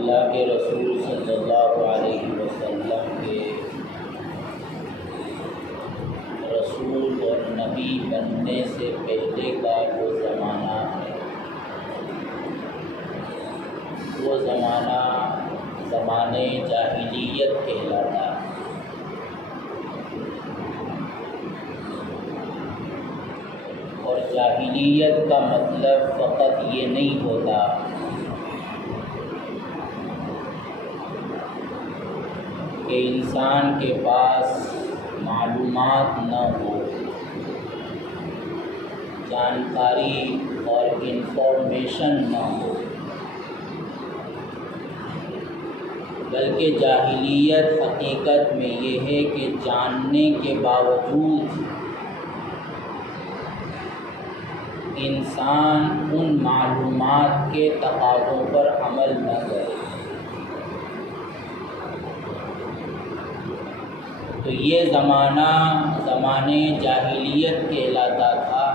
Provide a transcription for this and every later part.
اللہ کے رسول صلی اللہ علیہ وسلم کے رسول اور نبی بننے سے پہلے کا وہ زمانہ ہے، وہ زمانہ زمانے جاہلیت کہلاتا ہے۔ اور جاہلیت کا مطلب فقط یہ نہیں ہوتا کہ انسان کے پاس معلومات نہ ہو، جانکاری اور انفارمیشن نہ ہو، بلکہ جاہلیت حقیقت میں یہ ہے کہ جاننے کے باوجود انسان ان معلومات کے تقاضوں پر عمل نہ کرے۔ تو یہ زمانہ زمانے جاہلیت کہلاتا تھا،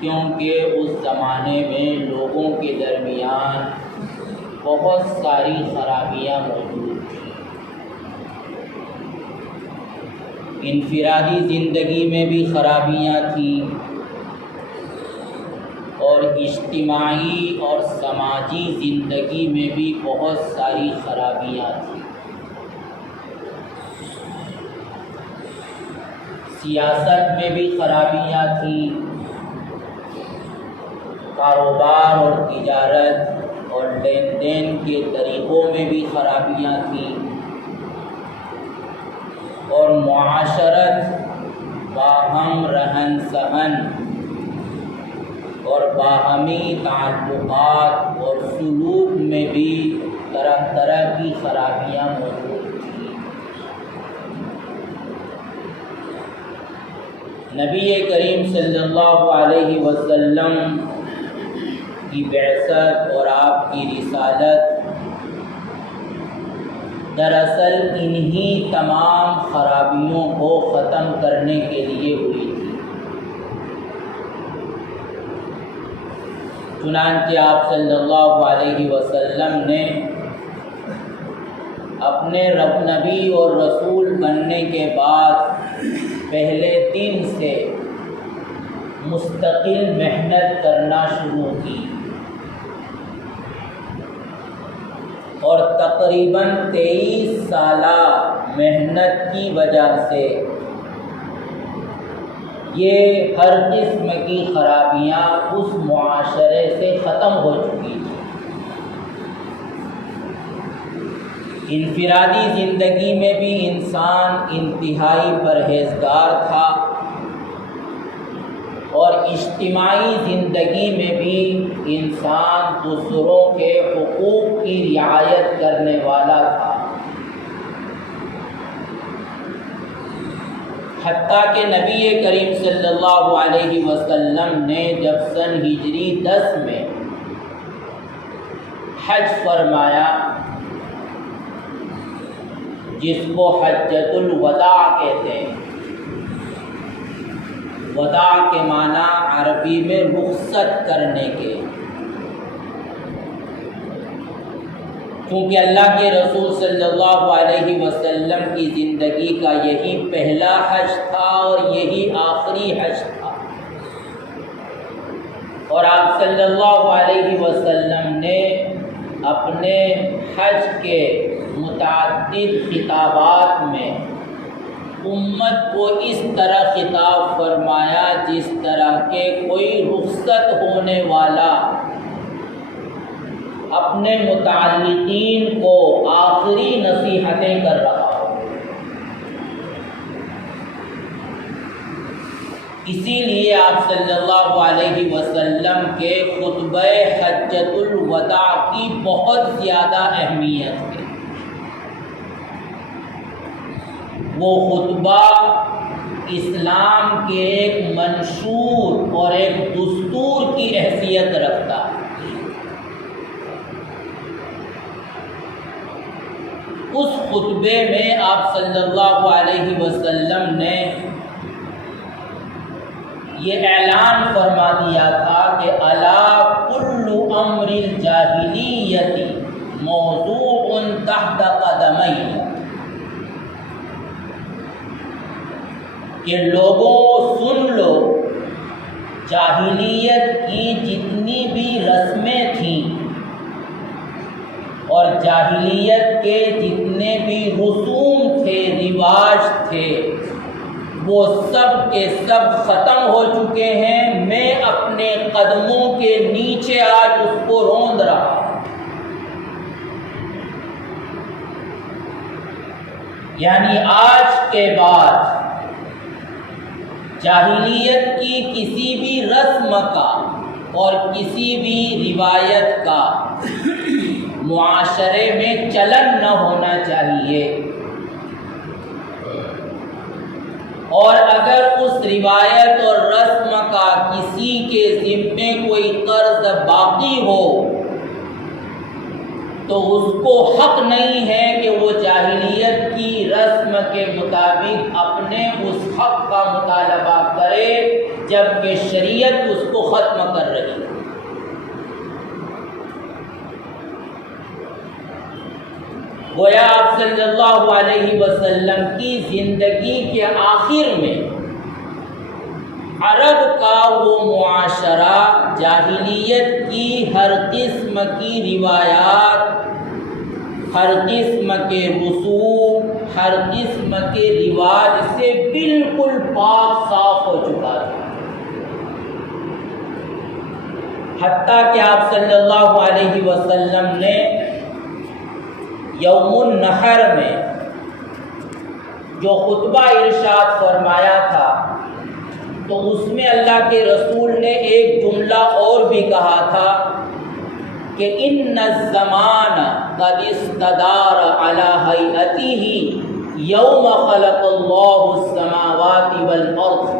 کیونکہ اس زمانے میں لوگوں کے درمیان بہت ساری خرابیاں موجود تھیں۔ انفرادی زندگی میں بھی خرابیاں تھیں اور اجتماعی اور سماجی زندگی میں بھی بہت ساری خرابیاں تھیں۔ سیاست میں بھی خرابیاں تھیں، کاروبار اور تجارت اور لین دین کے طریقوں میں بھی خرابیاں تھیں، اور معاشرت، باہم رہن سہن اور باہمی تعلقات اور سلوک میں بھی طرح طرح کی خرابیاں موجود تھیں۔ نبی کریم صلی اللہ علیہ وسلم کی بعثت اور آپ کی رسالت دراصل انہی تمام خرابیوں کو ختم کرنے کے لیے ہوئی تھی۔ چنانچہ آپ صلی اللہ علیہ وسلم نے اپنے نبی اور رسول بننے کے بعد پہلے دن سے مستقل محنت کرنا شروع کی، اور تقریباً 23 سالہ محنت کی وجہ سے یہ ہر قسم کی خرابیاں اس معاشرے سے ختم ہو چکی تھیں۔ انفرادی زندگی میں بھی انسان انتہائی پرہیزگار تھا، اور اجتماعی زندگی میں بھی انسان دوسروں کے حقوق کی رعایت کرنے والا تھا۔ حتیٰ کہ نبی کریم صلی اللہ علیہ وسلم نے جب سن ہجری 10 میں حج فرمایا، جس کو حجۃ الوداع کہتے ہیں، وداع کے معنی عربی میں رخصت کرنے کے، کیونکہ اللہ کے رسول صلی اللہ علیہ وسلم کی زندگی کا یہی پہلا حج تھا اور یہی آخری حج تھا، اور آپ صلی اللہ علیہ وسلم نے اپنے حج کے متعدد خطابات میں امت کو اس طرح خطاب فرمایا جس طرح کہ کوئی رخصت ہونے والا اپنے متعلقین کو آخری نصیحتیں کر رہا ہو۔ اسی لیے آپ صلی اللہ علیہ وسلم کے خطبہ حجۃ الوداع کی بہت زیادہ اہمیت ہے۔ وہ خطبہ اسلام کے ایک منشور اور ایک دستور کی حیثیت رکھتا ہے۔ اس خطبے میں آپ صلی اللہ علیہ وسلم نے یہ اعلان فرما دیا تھا کہ الا کل کل امر الجاہلیت موضوع تحت قدمی، کہ لوگوں سن لو، جاہلیت کی جتنی بھی رسمیں تھیں اور جاہلیت کے جتنے بھی رسوم تھے، رواج تھے، وہ سب کے سب ختم ہو چکے ہیں۔ میں اپنے قدموں کے نیچے آج اس کو روند رہا ہوں۔ یعنی آج کے بعد جاہلیت کی کسی بھی رسم کا اور کسی بھی روایت کا معاشرے میں چلن نہ ہونا چاہیے، اور اگر اس روایت اور رسم کا کسی کے ذمے کوئی قرض باقی ہو تو اس کو حق نہیں ہے کہ وہ جاہلیت کی رسم کے مطابق اپنے اس حق کا مطالبہ کرے جبکہ شریعت اس کو ختم کر رہی ہے۔ گویا آپ صلی اللہ علیہ وسلم کی زندگی کے آخر میں عرب کا وہ معاشرہ جاہلیت کی ہر قسم کی روایات، ہر قسم کے رسوم، ہر قسم کے رواج سے بالکل پاک صاف ہو چکا تھا، حتیٰ کہ آپ صلی اللہ علیہ وسلم نے یوم النحر میں جو خطبہ ارشاد فرمایا تھا تو اس میں اللہ کے رسول نے ایک جملہ اور بھی کہا تھا کہ ان الزمان قد استدار علی ہیئتہ یوم خلق اللہ السماوات والارض۔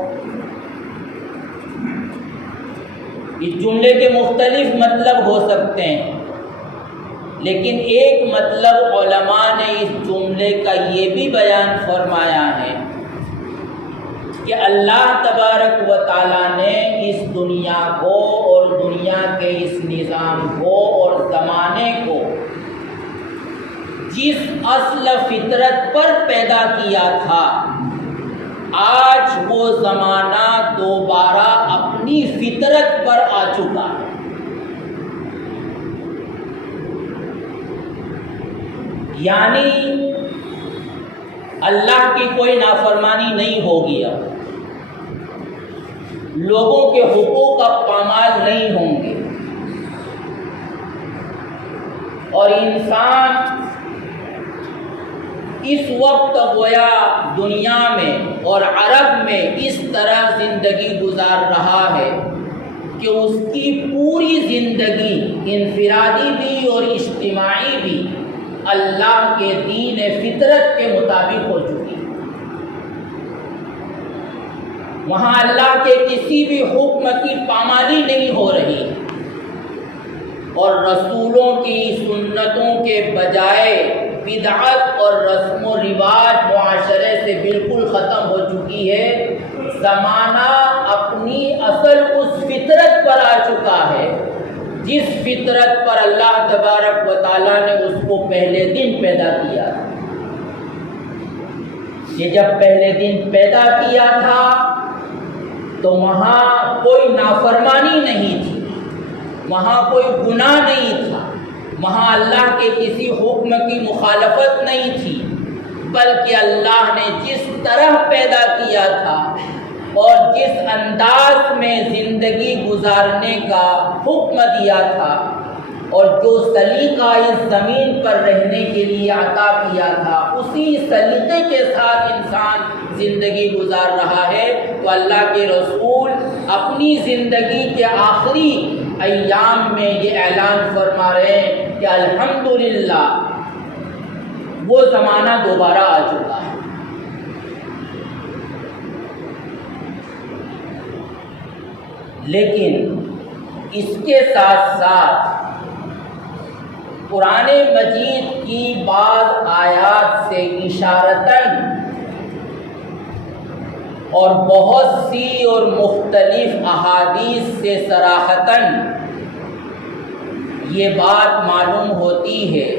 اس جملے کے مختلف مطلب ہو سکتے ہیں، لیکن ایک مطلب علماء نے اس جملے کا یہ بھی بیان فرمایا ہے کہ اللہ تبارک و تعالیٰ نے اس دنیا کو اور دنیا کے اس نظام کو اور زمانے کو جس اصل فطرت پر پیدا کیا تھا، آج وہ زمانہ دوبارہ اپنی فطرت پر آ چکا ہے۔ یعنی اللہ کی کوئی نافرمانی نہیں ہوگی، اب لوگوں کے حقوق اب پامال نہیں ہوں گے، اور انسان اس وقت گویا دنیا میں اور عرب میں اس طرح زندگی گزار رہا ہے کہ اس کی پوری زندگی انفرادی بھی اور اجتماعی بھی اللہ کے دین فطرت کے مطابق ہو چکی ہے۔ وہاں اللہ کے کسی بھی حکم کی پامالی نہیں ہو رہی، اور رسولوں کی سنتوں کے بجائے بدعت اور رسم و رواج معاشرے سے بالکل ختم ہو چکی ہے۔ زمانہ اپنی اصل اس فطرت پر آ چکا ہے جس فطرت پر اللہ تبارک و تعالیٰ نے اس کو پہلے دن پیدا کیا تھا۔ یہ جب پہلے دن پیدا کیا تھا تو وہاں کوئی نافرمانی نہیں تھی، وہاں کوئی گناہ نہیں تھا، وہاں اللہ کے کسی حکم کی مخالفت نہیں تھی، بلکہ اللہ نے جس طرح پیدا کیا تھا اور جس انداز میں زندگی گزارنے کا حکم دیا تھا اور جو سلیقہ اس زمین پر رہنے کے لیے عطا کیا تھا، اسی سلیقے کے ساتھ انسان زندگی گزار رہا ہے۔ تو اللہ کے رسول اپنی زندگی کے آخری ایام میں یہ اعلان فرما رہے ہیں کہ الحمدللہ وہ زمانہ دوبارہ آ چکا ہے۔ لیکن اس کے ساتھ ساتھ قرآن مجید کی بعض آیات سے اشارتاً اور بہت سی اور مختلف احادیث سے صراحتاً یہ بات معلوم ہوتی ہے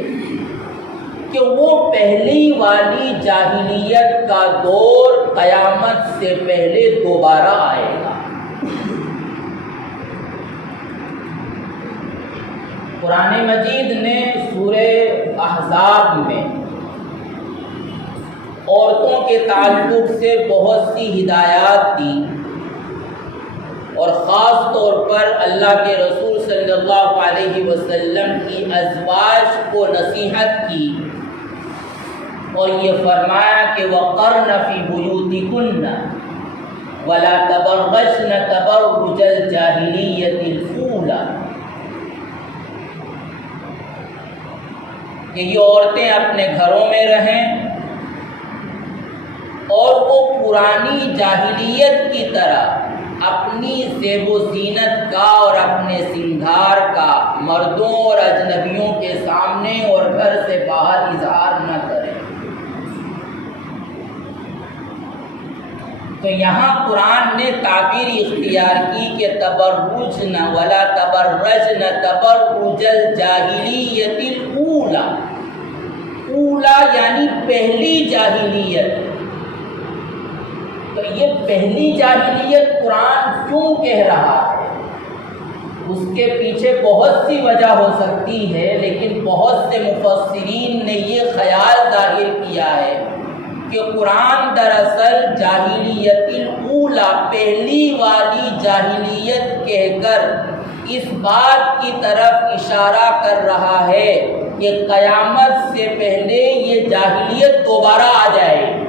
کہ وہ پہلی والی جاہلیت کا دور قیامت سے پہلے دوبارہ آئے گا۔ قرآن مجید نے سورہ احزاب میں عورتوں کے تعلق سے بہت سی ہدایات دی، اور خاص طور پر اللہ کے رسول صلی اللہ علیہ وسلم کی ازواج کو نصیحت کی، اور یہ فرمایا کہ وَقَرْنَ فِي بُيُوتِكُنَّ وَلَا تَبَرَّجْنَ تَبَرُّجَ الْجَاهِلِيَّةِ الْأُولَى، کہ یہ عورتیں اپنے گھروں میں رہیں اور وہ پرانی جاہلیت کی طرح اپنی زیب و زینت کا اور اپنے سنگھار کا مردوں اور اجنبیوں کے سامنے اور گھر سے باہر اظہار نہ کریں۔ تو یہاں قرآن نے تعبیر اختیار کی کہ تبرجن ولا تبرجن تبرج الجاہلیت الاولی، اولا یعنی پہلی جاہلیت۔ تو یہ پہلی جاہلیت قرآن کیوں کہہ رہا ہے؟ اس کے پیچھے بہت سی وجہ ہو سکتی ہے، لیکن بہت سے مفسرین نے یہ خیال ظاہر کیا ہے کہ قرآن دراصل جاہلیت الاولی، پہلی والی جاہلیت کہہ کر اس بات کی طرف اشارہ کر رہا ہے کہ قیامت سے پہلے یہ جاہلیت دوبارہ آ جائے گی۔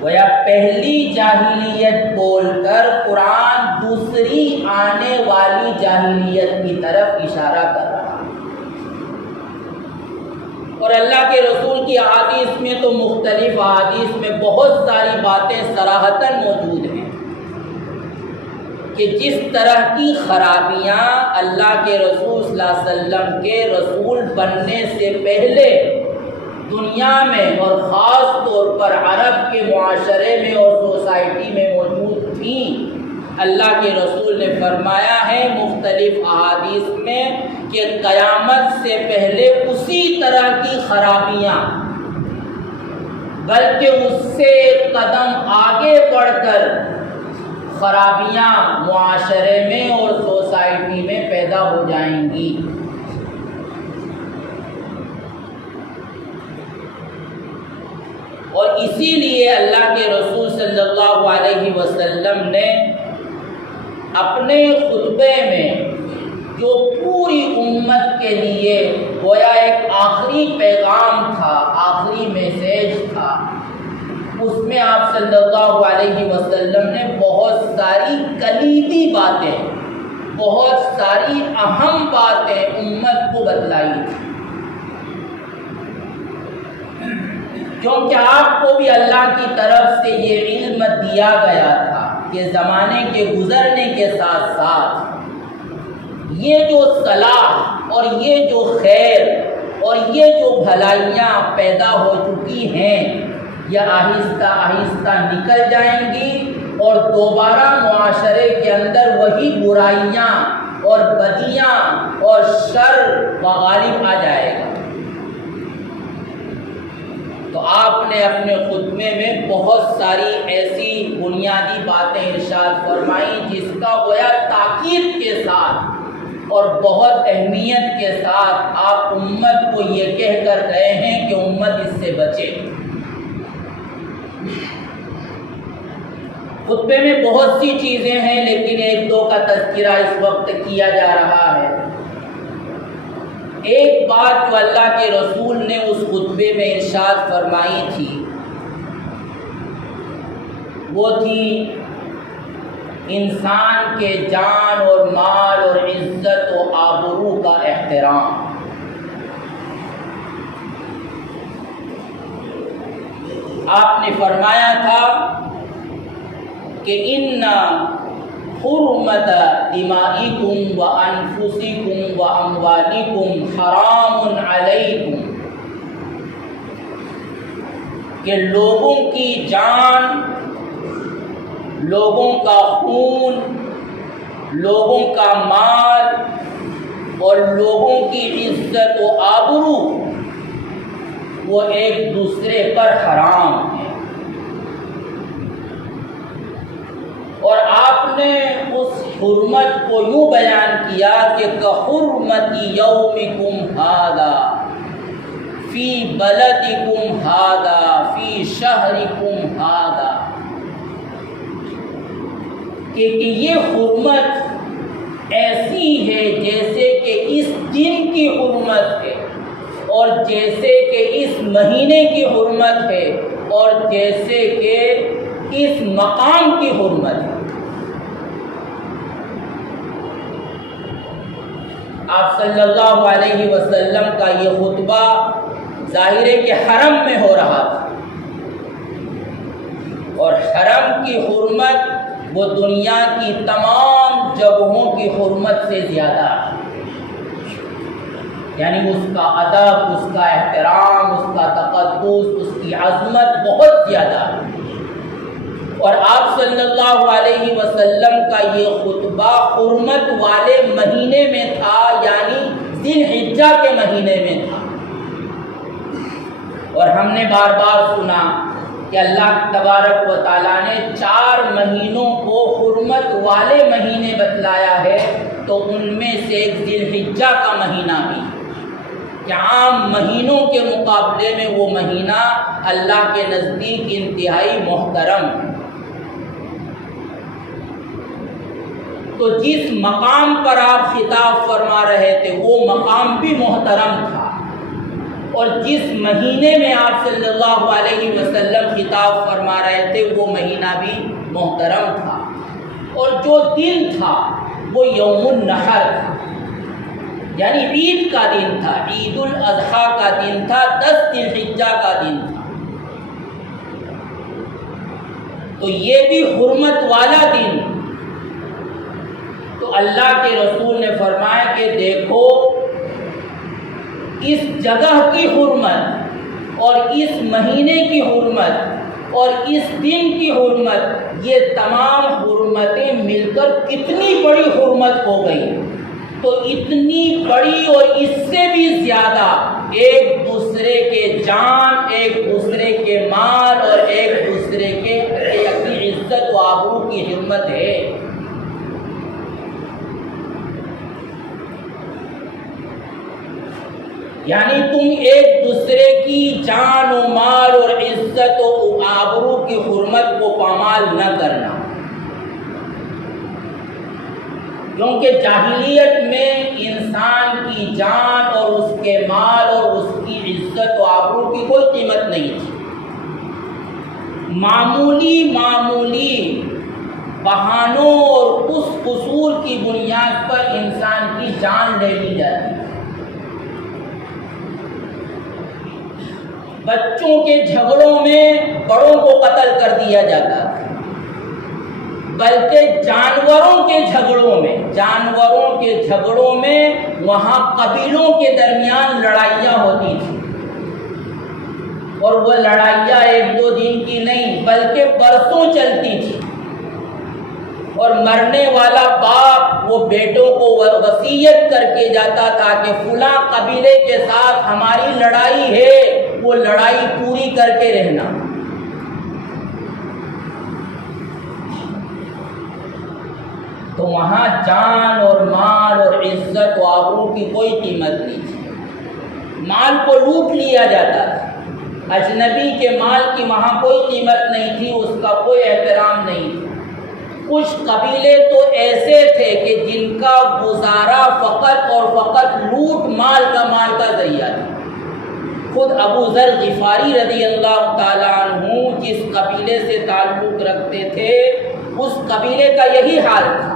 گویا پہلی جاہلیت بول کر قرآن دوسری آنے والی جاہلیت کی طرف اشارہ کر رہا ہے۔ اور اللہ کے رسول کی احادیث میں تو مختلف احادیث میں بہت ساری باتیں صراحتاً موجود ہیں کہ جس طرح کی خرابیاں اللہ کے رسول صلی اللہ علیہ وسلم کے رسول بننے سے پہلے دنیا میں اور خاص طور پر عرب کے معاشرے میں اور سوسائٹی میں موجود تھیں، اللہ کے رسول نے فرمایا ہے مختلف احادیث میں کہ قیامت سے پہلے اسی طرح کی خرابیاں، بلکہ اس سے ایک قدم آگے بڑھ کر خرابیاں معاشرے میں اور سوسائٹی میں پیدا ہو جائیں گی۔ اور اسی لیے اللہ کے رسول صلی اللہ علیہ وسلم نے اپنے خطبے میں جو پوری امت کے لیے گویا ایک آخری پیغام تھا، آخری میسیج تھا، اس میں آپ صلی اللہ علیہ وسلم نے بہت ساری کلیدی باتیں، بہت ساری اہم باتیں امت کو بتلائی تھی، کیونکہ آپ کو بھی اللہ کی طرف سے یہ علم دیا گیا تھا کہ زمانے کے گزرنے کے ساتھ ساتھ یہ جو صلاح اور یہ جو خیر اور یہ جو بھلائیاں پیدا ہو چکی ہیں، یہ آہستہ آہستہ نکل جائیں گی اور دوبارہ معاشرے کے اندر وہی برائیاں اور بدیاں اور شر غالب آ جائے گا۔ تو آپ نے اپنے خطبے میں بہت ساری ایسی بنیادی باتیں ارشاد فرمائیں جس کا گویا تاکید کے ساتھ اور بہت اہمیت کے ساتھ آپ امت کو یہ کہہ کر گئے ہیں کہ امت اس سے بچے۔ خطبے میں بہت سی چیزیں ہیں، لیکن ایک دو کا تذکرہ اس وقت کیا جا رہا ہے۔ ایک بات جو اللہ کے رسول نے اس خطبے میں ارشاد فرمائی تھی وہ تھی انسان کے جان اور مال اور عزت و آبرو کا احترام۔ آپ نے فرمایا تھا کہ ان حرمت دمائکم و انفسکم و اموالکم حرام علیکم، کہ لوگوں کی جان، لوگوں کا خون لوگوں کا مال اور لوگوں کی عزت و آبرو وہ ایک دوسرے پر حرام ہے، اور آپ نے اس حرمت کو یوں بیان کیا کہ کحرمت یومکم ھذا فی بلدکم ھذا فی شہرکم ھذا، کہ یہ حرمت ایسی ہے جیسے کہ اس دن کی حرمت ہے، اور جیسے کہ اس مہینے کی حرمت ہے، اور جیسے کہ اس مقام کی حرمت ہے۔ آپ صلی اللہ علیہ وسلم کا یہ خطبہ ظاہر ہے کہ حرم میں ہو رہا تھا، اور حرم کی حرمت وہ دنیا کی تمام جگہوں کی حرمت سے زیادہ ہے، یعنی اس کا ادب، اس کا احترام، اس کا تقدس، اس کی عظمت بہت زیادہ ہے۔ اور آپ صلی اللہ علیہ وسلم کا یہ خطبہ حرمت والے مہینے میں تھا، یعنی ذی الحجہ کے مہینے میں تھا، اور ہم نے بار بار سنا کہ اللہ تبارک و تعالیٰ نے 4 مہینوں کو حرمت والے مہینے بتلایا ہے، تو ان میں سے ایک ذی الحجہ کا مہینہ بھی، کہ عام مہینوں کے مقابلے میں وہ مہینہ اللہ کے نزدیک انتہائی محترم ہے۔ تو جس مقام پر آپ خطاب فرما رہے تھے وہ مقام بھی محترم تھا، اور جس مہینے میں آپ صلی اللہ علیہ وسلم خطاب فرما رہے تھے وہ مہینہ بھی محترم تھا، اور جو دن تھا وہ یوم النحر تھا، یعنی عید کا دن تھا، عید الاضحیٰ کا دن تھا، 10 ذی الحجہ کا دن تھا۔ تو یہ بھی حرمت والا دن، تو اللہ کے رسول نے فرمایا کہ دیکھو اس جگہ کی حرمت اور اس مہینے کی حرمت اور اس دن کی حرمت، یہ تمام حرمتیں مل کر کتنی بڑی حرمت ہو گئی۔ تو اتنی بڑی اور اس سے بھی زیادہ ایک دوسرے کے جان، ایک دوسرے کے مال اور ایک دوسرے کے عزت و آبرو کی حرمت ہے۔ یعنی تم ایک دوسرے کی جان و مال اور عزت و آبرو کی حرمت کو پامال نہ کرنا، کیونکہ جاہلیت میں انسان کی جان اور اس کے مال اور اس کی عزت و آبرو کی کوئی قیمت نہیں تھی۔ معمولی بہانوں اور اس اصول کی بنیاد پر انسان کی جان لے لی جاتی، بچوں کے جھگڑوں میں بڑوں کو قتل کر دیا جاتا تھا، بلکہ جانوروں کے جھگڑوں میں وہاں قبیلوں کے درمیان لڑائیاں ہوتی تھیں، اور وہ لڑائیاں 1-2 دن کی نہیں بلکہ برسوں چلتی تھی، اور مرنے والا باپ وہ بیٹوں کو وصیت کر کے جاتا تھا کہ فلاں قبیلے کے ساتھ ہماری لڑائی ہے، وہ لڑائی پوری کر کے رہنا۔ تو وہاں جان اور مال اور عزت و آبرو کی کوئی قیمت نہیں تھی، مال کو لوٹ لیا جاتا تھا، اجنبی کے مال کی وہاں کوئی قیمت نہیں تھی، اس کا کوئی احترام نہیں تھا۔ کچھ قبیلے تو ایسے تھے کہ جن کا گزارا فقط اور فقط لوٹ مال کا ذریعہ تھا۔ خود ابو ذر غفاری رضی اللہ تعالیٰ عنہ جس قبیلے سے تعلق رکھتے تھے، اس قبیلے کا یہی حال تھا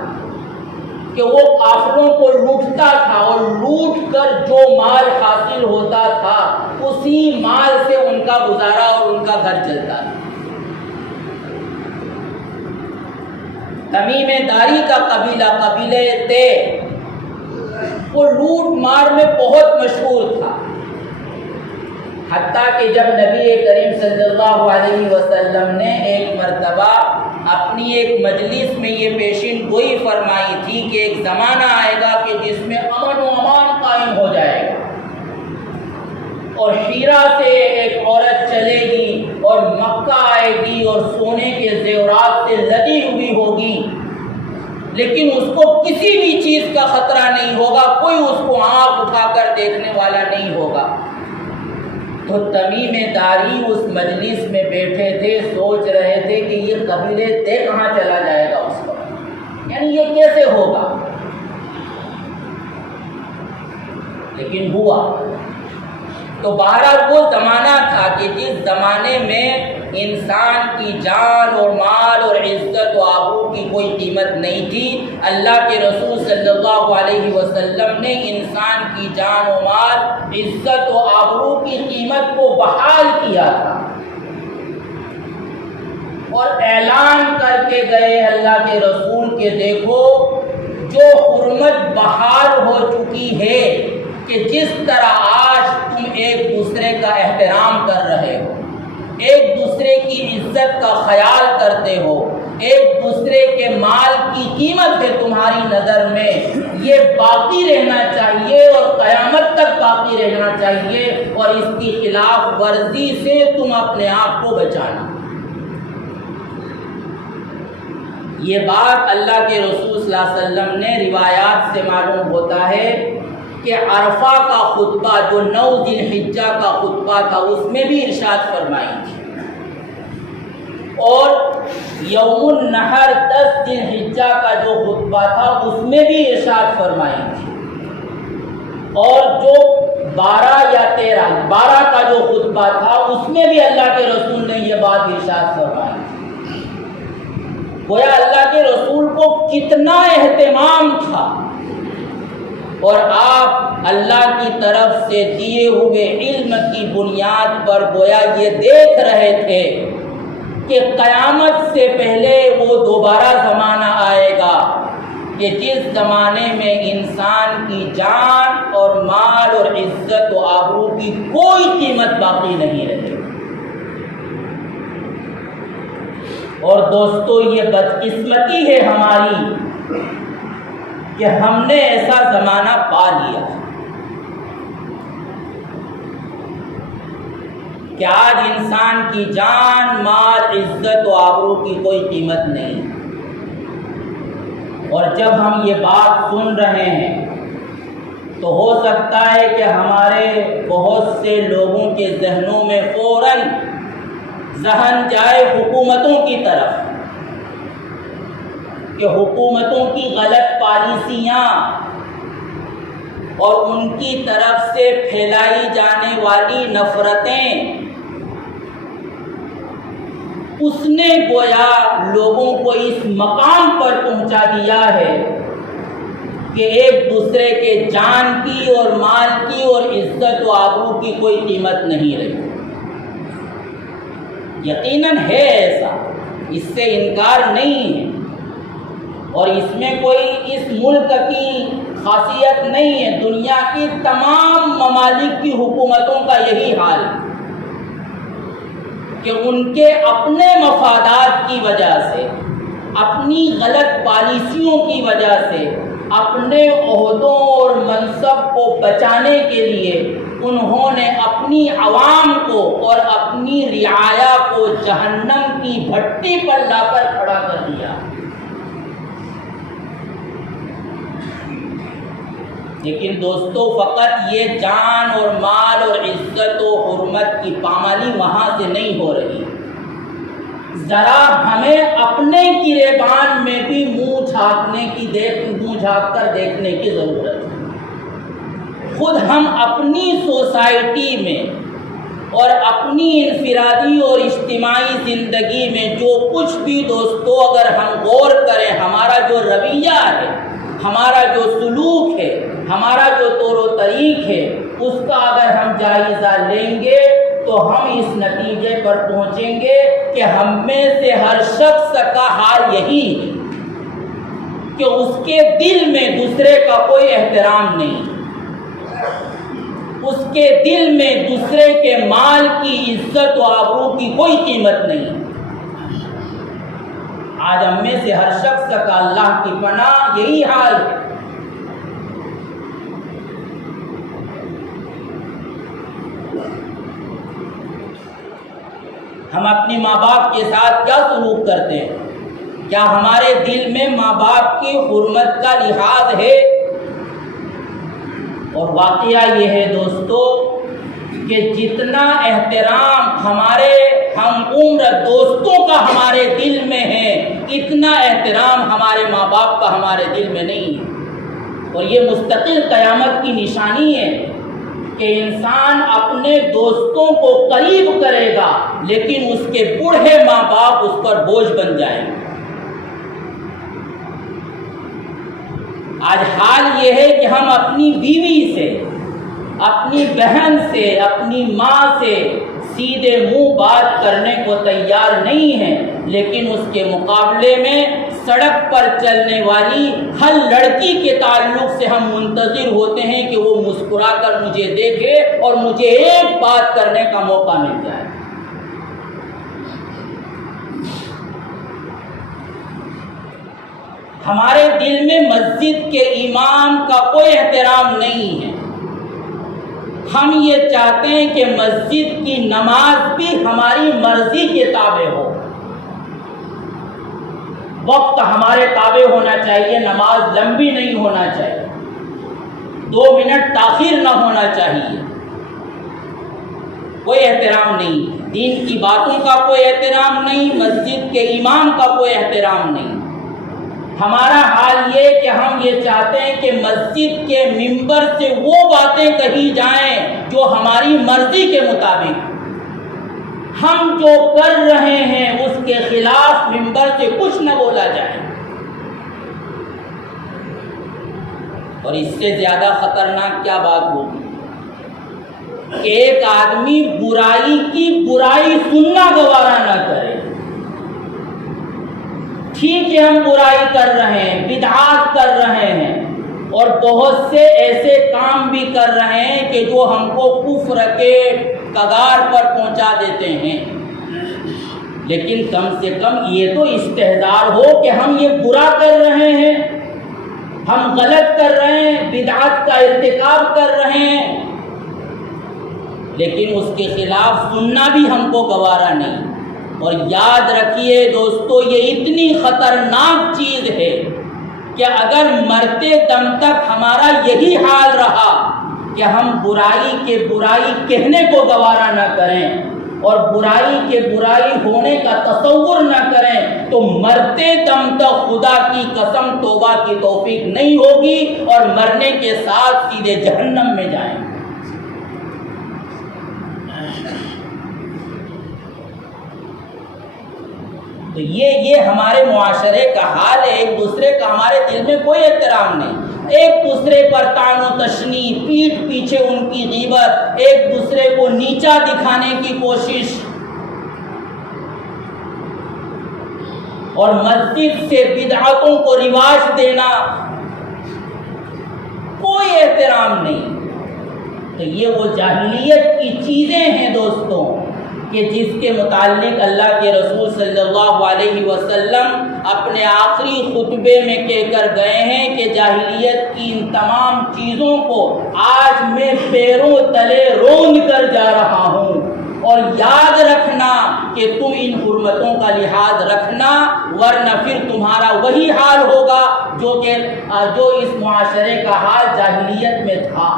کہ وہ قافلوں کو لوٹتا تھا، اور لوٹ کر جو مال حاصل ہوتا تھا اسی مال سے ان کا گزارا اور ان کا گھر چلتا تھا۔ تمیم داری کا قبیلہ تے، وہ لوٹ مار میں بہت مشہور تھا، حتیٰ کہ جب نبی کریم صلی اللہ علیہ وسلم نے ایک مرتبہ اپنی ایک مجلس میں یہ پیشین گوئی فرمائی تھی کہ ایک زمانہ آئے گا کہ جس میں امن و امان قائم ہو جائے گا، اور ہیرا سے ایک عورت چلے گی اور مکہ آئے گی اور سونے کے زیورات سے لدی ہوئی ہوگی، لیکن اس کو کسی بھی چیز کا خطرہ نہیں ہوگا، کوئی اس کو آنکھ اٹھا کر دیکھنے والا نہیں ہوگا۔ تو تمیم داری اس مجلس میں بیٹھے تھے، سوچ رہے تھے کہ یہ قبیلے دے کہاں چلا جائے گا اس وقت، یعنی یہ کیسے ہوگا، لیکن ہوا۔ تو بہرحال وہ زمانہ تھا کہ جس زمانے میں انسان کی جان اور مال اور عزت و آبرو کی کوئی قیمت نہیں تھی، اللہ کے رسول صلی اللہ علیہ وسلم نے انسان کی جان و مال، عزت و آبرو کی قیمت کو بحال کیا تھا، اور اعلان کر کے گئے اللہ کے رسول کہ دیکھو جو حرمت بحال ہو چکی ہے، کہ جس طرح آج تم ایک دوسرے کا احترام کر رہے ہو، ایک دوسرے کی عزت کا خیال کرتے ہو، ایک دوسرے کے مال کی قیمت ہے تمہاری نظر میں، یہ باقی رہنا چاہیے اور قیامت تک باقی رہنا چاہیے، اور اس کی خلاف ورزی سے تم اپنے آپ کو بچانا۔ یہ بات اللہ کے رسول صلی اللہ علیہ وسلم نے روایات سے معلوم ہوتا ہے کہ عرفہ کا خطبہ جو 9 ذی الحجہ کا خطبہ تھا اس میں بھی ارشاد فرمائی تھی، اور یوم النحر 10 ذی الحجہ کا جو خطبہ تھا اس میں بھی ارشاد فرمائی تھی، اور جو 12 یا 13 کا جو خطبہ تھا اس میں بھی اللہ کے رسول نے یہ بات ارشاد فرمائی تھی۔ گویا اللہ کے رسول کو کتنا اہتمام تھا، اور آپ اللہ کی طرف سے دیے ہوئے علم کی بنیاد پر گویا یہ دیکھ رہے تھے کہ قیامت سے پہلے وہ دوبارہ زمانہ آئے گا کہ جس زمانے میں انسان کی جان اور مال اور عزت و آبرو کی کوئی قیمت باقی نہیں رہے۔ اور دوستو یہ بدقسمتی ہے ہماری کہ ہم نے ایسا زمانہ پا لیا کہ آج انسان کی جان، مال، عزت و آبرو کی کوئی قیمت نہیں، اور جب ہم یہ بات سن رہے ہیں تو ہو سکتا ہے کہ ہمارے بہت سے لوگوں کے ذہنوں میں فوراً ذہن جائے حکومتوں کی طرف، کہ حکومتوں کی غلط پالیسیاں اور ان کی طرف سے پھیلائی جانے والی نفرتیں، اس نے گویا لوگوں کو اس مقام پر پہنچا دیا ہے کہ ایک دوسرے کے جان کی اور مال کی اور عزت و آبرو کی کوئی قیمت نہیں رہی۔ یقیناً ہے ایسا، اس سے انکار نہیں ہے، اور اس میں کوئی اس ملک کی خاصیت نہیں ہے، دنیا کی تمام ممالک کی حکومتوں کا یہی حال ہے کہ ان کے اپنے مفادات کی وجہ سے، اپنی غلط پالیسیوں کی وجہ سے، اپنے عہدوں اور منصب کو بچانے کے لیے انہوں نے اپنی عوام کو اور اپنی رعایا کو جہنم کی بھٹی پر لا کر کھڑا کر دیا۔ لیکن دوستو فقط یہ جان اور مال اور عزت و حرمت کی پامالی وہاں سے نہیں ہو رہی، ذرا ہمیں اپنے گریبان میں بھی منہ جھانک کر دیکھنے کی ضرورت ہے۔ خود ہم اپنی سوسائٹی میں اور اپنی انفرادی اور اجتماعی زندگی میں جو کچھ بھی دوستو اگر ہم غور کریں، ہمارا جو رویہ ہے، ہمارا جو سلوک ہے، ہمارا جو طور و طریق ہے، اس کا اگر ہم جائزہ لیں گے تو ہم اس نتیجے پر پہنچیں گے کہ ہم میں سے ہر شخص کا حال یہی ہے کہ اس کے دل میں دوسرے کا کوئی احترام نہیں، اس کے دل میں دوسرے کے مال کی، عزت و آبرو کی کوئی قیمت نہیں۔ آج ہم میں سے ہر شخص کا اللہ کی پناہ یہی حال ہے۔ ہم اپنے ماں باپ کے ساتھ کیا سلوک کرتے ہیں؟ کیا ہمارے دل میں ماں باپ کی حرمت کا لحاظ ہے؟ اور واقعہ یہ ہے دوستو کہ جتنا احترام ہمارے ہم عمر دوستوں کا ہمارے دل میں ہے، اتنا احترام ہمارے ماں باپ کا ہمارے دل میں نہیں ہے۔ اور یہ مستقل قیامت کی نشانی ہے کہ انسان اپنے دوستوں کو قریب کرے گا لیکن اس کے بوڑھے ماں باپ اس پر بوجھ بن جائیں گے۔ آج حال یہ ہے کہ ہم اپنی بیوی سے، اپنی بہن سے، اپنی ماں سے سیدھے منہ بات کرنے کو تیار نہیں ہیں، لیکن اس کے مقابلے میں سڑک پر چلنے والی ہر لڑکی کے تعلق سے ہم منتظر ہوتے ہیں کہ وہ مسکرا کر مجھے دیکھے اور مجھے ایک بات کرنے کا موقع مل جائے۔ ہمارے دل میں مسجد کے امام کا کوئی احترام نہیں ہے۔ ہم یہ چاہتے ہیں کہ مسجد کی نماز بھی ہماری مرضی کے تابع ہو، وقت ہمارے تابع ہونا چاہیے، نماز لمبی نہیں ہونا چاہیے، 2 منٹ تاخیر نہ ہونا چاہیے۔ کوئی احترام نہیں، دین کی باتوں کا کوئی احترام نہیں، مسجد کے امام کا کوئی احترام نہیں۔ ہمارا حال یہ کہ ہم یہ چاہتے ہیں کہ مسجد کے ممبر سے وہ باتیں کہی جائیں جو ہماری مرضی کے مطابق، ہم جو کر رہے ہیں اس کے خلاف ممبر سے کچھ نہ بولا جائے۔ اور اس سے زیادہ خطرناک کیا بات ہوگی کہ ایک آدمی برائی کی برائی سننا گوارا نہ کرے۔ ٹھیک ہے ہم برائی کر رہے ہیں، بدعات کر رہے ہیں، اور بہت سے ایسے کام بھی کر رہے ہیں کہ جو ہم کو کفر کے کگار پر پہنچا دیتے ہیں، لیکن کم سے کم یہ تو استحضار ہو کہ ہم یہ برا کر رہے ہیں، ہم غلط کر رہے ہیں، بدعات کا ارتکاب کر رہے ہیں، لیکن اس کے خلاف سننا بھی ہم کو گوارا نہیں۔ اور یاد رکھیے دوستو، یہ اتنی خطرناک چیز ہے کہ اگر مرتے دم تک ہمارا یہی حال رہا کہ ہم برائی کے برائی کہنے کو گوارا نہ کریں اور برائی کے برائی ہونے کا تصور نہ کریں، تو مرتے دم تک خدا کی قسم توبہ کی توفیق نہیں ہوگی اور مرنے کے ساتھ سیدھے جہنم میں جائیں گے۔ تو یہ ہمارے معاشرے کا حال ہے۔ ایک دوسرے کا ہمارے دل میں کوئی احترام نہیں، ایک دوسرے پر طعن و تشنیع، پیٹھ پیچھے ان کی غیبت، ایک دوسرے کو نیچا دکھانے کی کوشش، اور مسجد سے بدعتوں کو رواج دینا، کوئی احترام نہیں۔ تو یہ وہ جاہلیت کی چیزیں ہیں دوستوں کہ جس کے متعلق اللہ کے رسول صلی اللہ علیہ وسلم اپنے آخری خطبے میں کہہ کر گئے ہیں کہ جاہلیت کی ان تمام چیزوں کو آج میں پیروں تلے روند کر جا رہا ہوں، اور یاد رکھنا کہ تم ان حرمتوں کا لحاظ رکھنا، ورنہ پھر تمہارا وہی حال ہوگا جو اس معاشرے کا حال جاہلیت میں تھا۔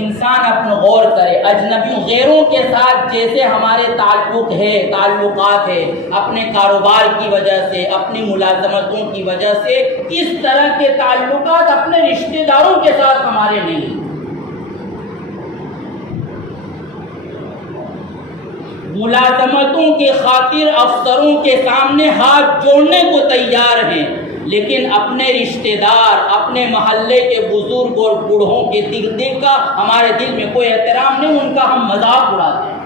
انسان اپنا غور کرے، اجنبی غیروں کے ساتھ جیسے ہمارے تعلقات ہے اپنے کاروبار کی وجہ سے، اپنی ملازمتوں کی وجہ سے، اس طرح کے تعلقات اپنے رشتہ داروں کے ساتھ ہمارے نہیں۔ ملازمتوں کی خاطر افسروں کے سامنے ہاتھ جوڑنے کو تیار ہیں، لیکن اپنے رشتہ دار، اپنے محلے کے بزرگ اور بوڑھوں کے دل کا ہمارے دل میں کوئی احترام نہیں، ان کا ہم مذاق اڑاتے ہیں۔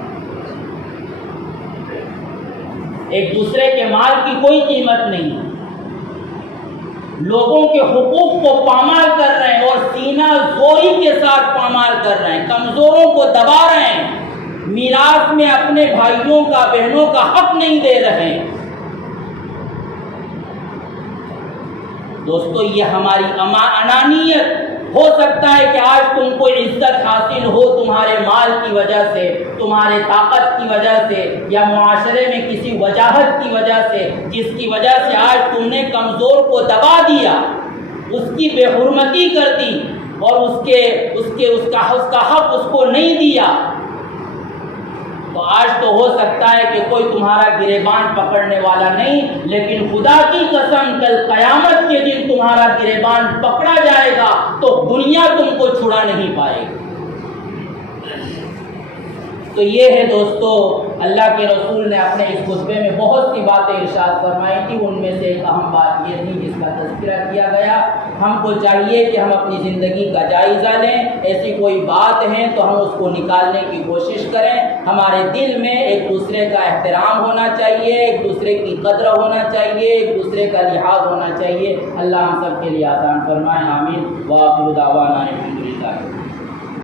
ایک دوسرے کے مال کی کوئی قیمت نہیں، لوگوں کے حقوق کو پامال کر رہے ہیں اور سینہ زوری کے ساتھ پامال کر رہے ہیں، کمزوروں کو دبا رہے ہیں، میراث میں اپنے بھائیوں کا بہنوں کا حق نہیں دے رہے ہیں۔ دوستو یہ ہماری انانیت ہو سکتا ہے کہ آج تم کو عزت حاصل ہو تمہارے مال کی وجہ سے، تمہارے طاقت کی وجہ سے، یا معاشرے میں کسی وجاہت کی وجہ سے، جس کی وجہ سے آج تم نے کمزور کو دبا دیا، اس کی بے حرمتی کر دی اور اس کا حق اس کو نہیں دیا۔ تو آج تو ہو سکتا ہے کہ کوئی تمہارا گریبان پکڑنے والا نہیں، لیکن خدا کی قسم کل قیامت کے دن تمہارا گریبان پکڑا جائے گا تو دنیا تم کو چھڑا نہیں پائے گی۔ تو یہ ہے دوستو، اللہ کے رسول نے اپنے اس خطبے میں بہت سی باتیں ارشاد فرمائی تھی، ان میں سے ایک اہم بات یہ تھی جس کا تذکرہ کیا گیا۔ ہم کو چاہیے کہ ہم اپنی زندگی کا جائزہ لیں، ایسی کوئی بات ہے تو ہم اس کو نکالنے کی کوشش کریں۔ ہمارے دل میں ایک دوسرے کا احترام ہونا چاہیے، ایک دوسرے کی قدر ہونا چاہیے، ایک دوسرے کا لحاظ ہونا چاہیے۔ اللہ ہم سب کے لیے آسان فرمائے، آمین۔ وآخر دعوانا الحمدللہ۔